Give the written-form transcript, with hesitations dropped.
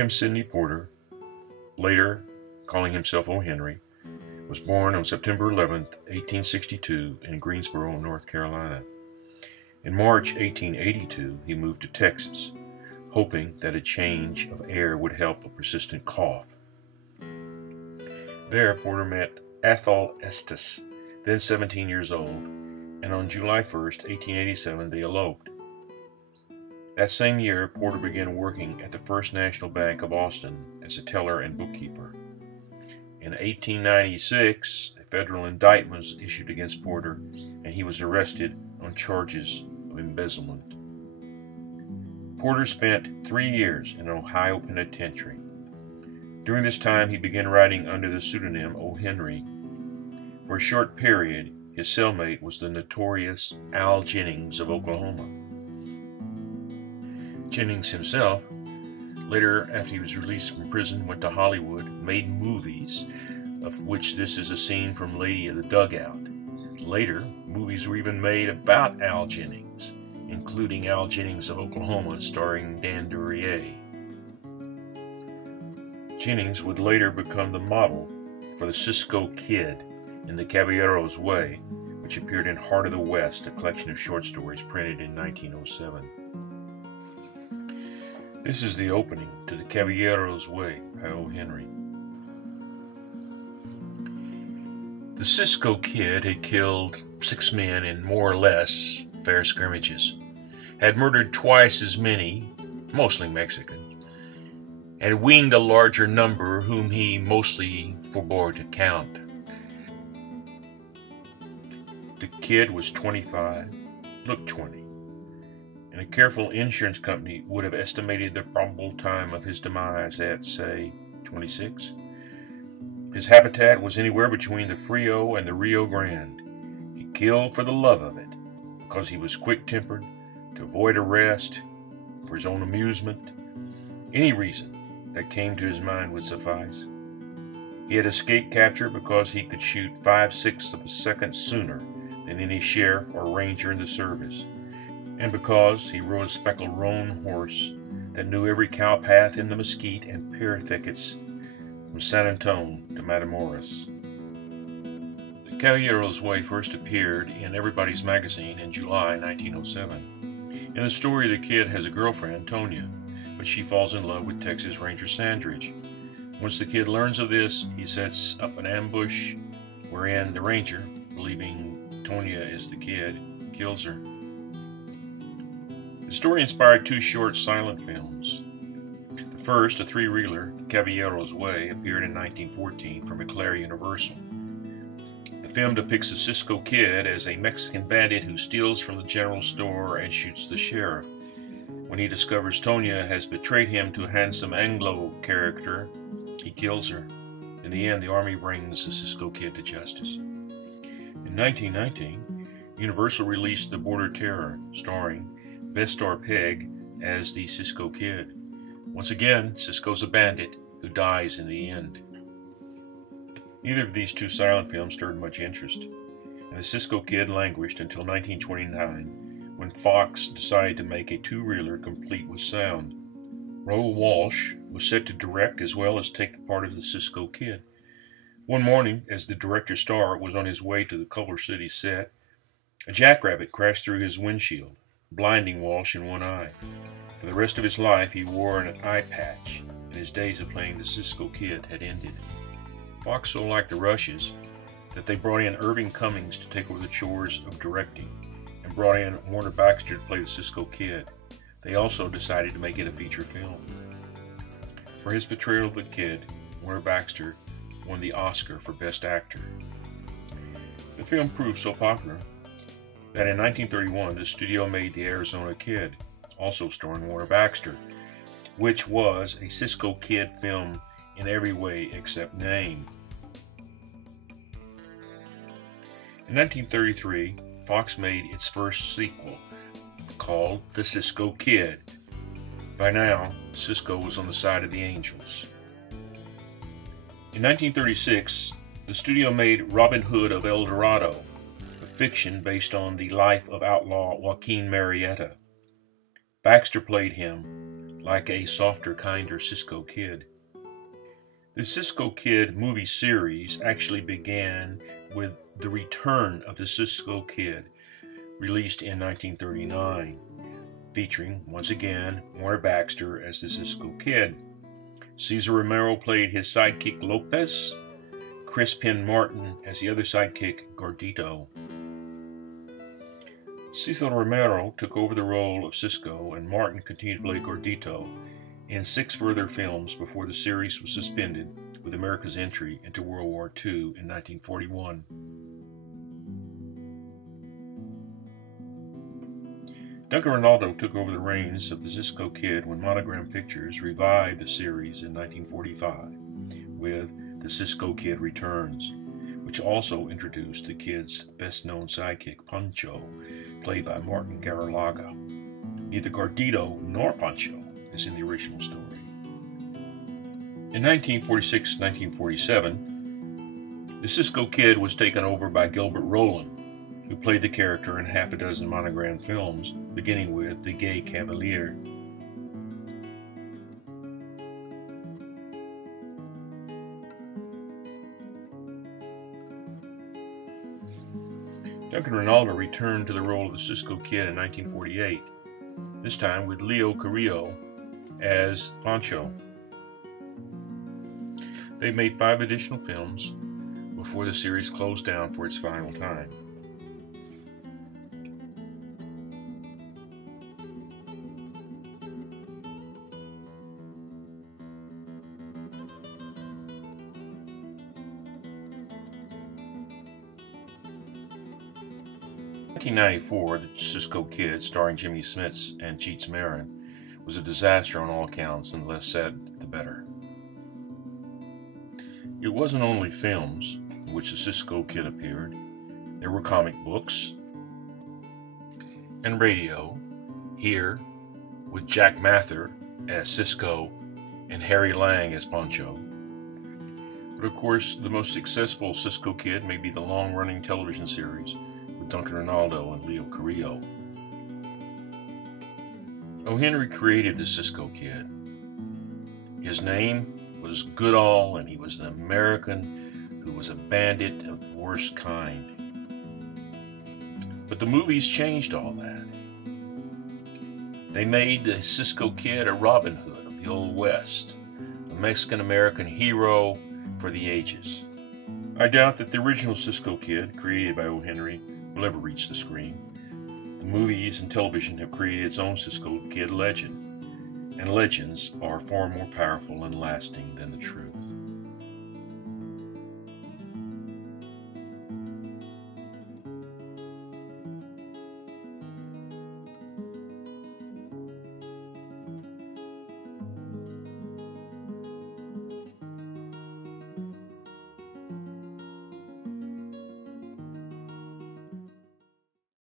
William Sidney Porter, later calling himself O. Henry, was born on September 11, 1862 in Greensboro, North Carolina. In March 1882, he moved to Texas, hoping that a change of air would help a persistent cough. There, Porter met Athol Estes, then 17 years old, and on July 1, 1887, they eloped. That same year, Porter began working at the First National Bank of Austin as a teller and bookkeeper. In 1896, a federal indictment was issued against Porter, and he was arrested on charges of embezzlement. Porter spent 3 years in an Ohio penitentiary. During this time, he began writing under the pseudonym O. Henry. For a short period, his cellmate was the notorious Al Jennings of Oklahoma. Jennings himself, later after he was released from prison, went to Hollywood, made movies, of which this is a scene from Lady of the Dugout. Later, movies were even made about Al Jennings, including Al Jennings of Oklahoma, starring Dan Duryea. Jennings would later become the model for the Cisco Kid in The Caballero's Way, which appeared in Heart of the West, a collection of short stories printed in 1907. This is the opening to The Caballero's Way by O. Henry. The Cisco Kid had killed 6 men in more or less fair scrimmages, had murdered twice as many, mostly Mexicans, and winged a larger number whom he mostly forbore to count. The kid was 25, looked 20, and a careful insurance company would have estimated the probable time of his demise at, say, 26. His habitat was anywhere between the Frio and the Rio Grande. He killed for the love of it, because he was quick-tempered, to avoid arrest, for his own amusement. Any reason that came to his mind would suffice. He had escaped capture because he could shoot 5/6 of a second sooner than any sheriff or ranger in the service, and because he rode a speckled roan horse that knew every cow path in the mesquite and pear thickets from San Antone to Matamoros. The Caballero's Way first appeared in Everybody's Magazine in July 1907. In the story, the kid has a girlfriend, Tonya, but she falls in love with Texas Ranger Sandridge. Once the kid learns of this, he sets up an ambush wherein the ranger, believing Tonya is the kid, kills her. The story inspired 2 short silent films. The first, a 3-reeler, The Caballero's Way, appeared in 1914 from Eclair Universal. The film depicts a Cisco Kid as a Mexican bandit who steals from the general store and shoots the sheriff. When he discovers Tonya has betrayed him to a handsome Anglo character, he kills her. In the end, the army brings the Cisco Kid to justice. In 1919, Universal released The Border Terror, starring Vestar Pegg as the Cisco Kid. Once again, Cisco's a bandit who dies in the end. Neither of these 2 silent films stirred much interest, and the Cisco Kid languished until 1929, when Fox decided to make a 2-reeler complete with sound. Raoul Walsh was set to direct as well as take the part of the Cisco Kid. One morning, as the director star was on his way to the Culver City set, a jackrabbit crashed through his windshield, blinding Walsh in one eye. For the rest of his life, he wore an eye patch, and his days of playing the Cisco Kid had ended. Fox so liked the Rushes that they brought in Irving Cummings to take over the chores of directing, and brought in Warner Baxter to play the Cisco Kid. They also decided to make it a feature film. For his portrayal of the kid, Warner Baxter won the Oscar for Best Actor. The film proved so popular that in 1931 the studio made The Arizona Kid, also starring Warner Baxter, which was a Cisco Kid film in every way except name. In 1933, Fox made its first sequel, called The Cisco Kid. By now, Cisco was on the side of the Angels. In 1936, the studio made Robin Hood of El Dorado, a fiction based on the life of outlaw Joaquin Murrieta. Baxter played him, like a softer, kinder Cisco Kid. The Cisco Kid movie series actually began with the return of the Cisco Kid, released in 1939, featuring, once again, Warner Baxter as the Cisco Kid. Cesar Romero played his sidekick Lopez, Chris Penn Martin as the other sidekick Gordito. Cesar Romero took over the role of Cisco, and Martin continued to play Gordito in 6 further films before the series was suspended with America's entry into World War II in 1941. Duncan Ronaldo took over the reins of the Cisco Kid when Monogram Pictures revived the series in 1945 with The Cisco Kid Returns, which also introduced the kid's best-known sidekick, Pancho, played by Martin Garalaga. Neither Gordito nor Pancho is in the original story. In 1946-1947, the Cisco Kid was taken over by Gilbert Rowland, who played the character in half a dozen Monogram films, beginning with The Gay Cavalier. Duncan Ronaldo returned to the role of the Cisco Kid in 1948, this time with Leo Carrillo as Pancho. They made 5 additional films before the series closed down for its final time. In 1994, The Cisco Kid, starring Jimmy Smits and Cheats Marin, was a disaster on all accounts, and the less said, the better. It wasn't only films in which the Cisco Kid appeared. There were comic books and radio, here with Jack Mather as Cisco and Harry Lang as Pancho. But of course, the most successful Cisco Kid may be the long-running television series with Duncan Ronaldo and Leo Carrillo. O. Henry created the Cisco Kid. His name was Goodall, and he was an American who was a bandit of the worst kind. But the movies changed all that. They made the Cisco Kid a Robin Hood of the Old West, a Mexican-American hero for the ages. I doubt that the original Cisco Kid, created by O. Henry, will ever reach the screen. The movies and television have created its own Cisco Kid legend, and legends are far more powerful and lasting than the truth.